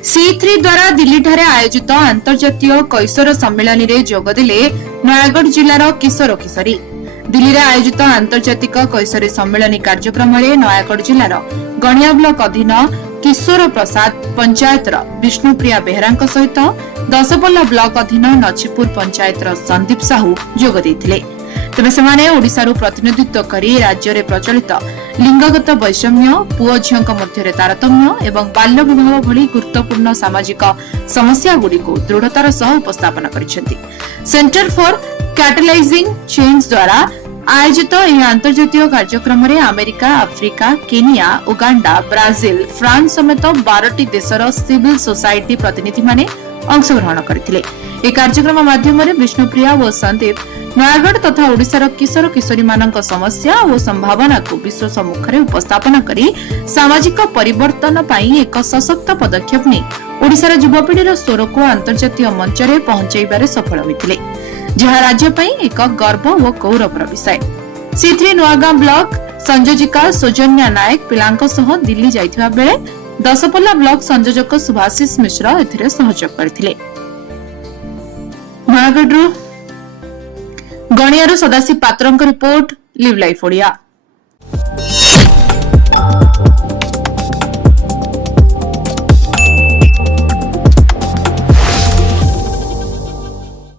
C3 द्वारा दिल्ली ठारे आयोजित अंतर्जातीय कैशोर सम्मेलन रे जोगदेले नयागढ़ जिलार किशोर किशोरी। दिल्ली रे आयोजित अंतर्जातिक कैशोरी सम्मेलन कार्यक्रम रे नयागढ़ जिलार गणिया ब्लॉक अधीन किशोर प्रसाद पंचायतर विष्णुप्रिया बेहरा सहित दसपल्ला ब्लॉक अधीन नछीपुर पंचायतर संदीप साहू जोग देथिले। तेबे सेमाने ओडिशारू प्रतिनिधित्व करी राज्य रे प्रचलित लिंगगत वैषम्य, पुओ झियों मध्य तारतम्य एवं बाल्य विवाह भली गुरुत्वपूर्ण सामाजिक समस्या गुड़िको दृढ़तार सह उपस्थापन करिसेंति। सेंटर फॉर कैटलाइजिंग चेंज द्वारा आयोजित यह अंतर्जातीय कार्यक्रम रे America, Africa, Kenya, Uganda, Brazil, France समेत 12टी देशर सिविल सोसाइटी प्रतिनिधि माने अंशग्रहण करथिले। ए कार्यक्रम माध्यम रे विष्णुप्रिया व संदीप नयागढ़ तथा ओडिशार किशोर किशोरी मानक समस्या और संभावना को विश्व सम्मुख में उपस्थापन करी सामाजिक परिवर्तन पाई एक सशक्त पदक्षेप ने ओडिशार युवपीढ़ीर स्वर को अंतर्जातीय मंच में पहुंचाइबारे सफल होइतिले, जहा राज्य पई एक गर्व और गौरवर विषय। C3 नुआगां ब्लॉक संयोजिका सौजन्या नायक पिलांक सह दिल्ली जाइथिबा बेले दसपल्ला ब्लॉक संयोजक सुभाषिष मिश्र एथिरे सहयोग करथिले। नयागढ़ गणियारू सदाशिव पात्रंक रिपोर्ट, लिव लाइफ ओडिया।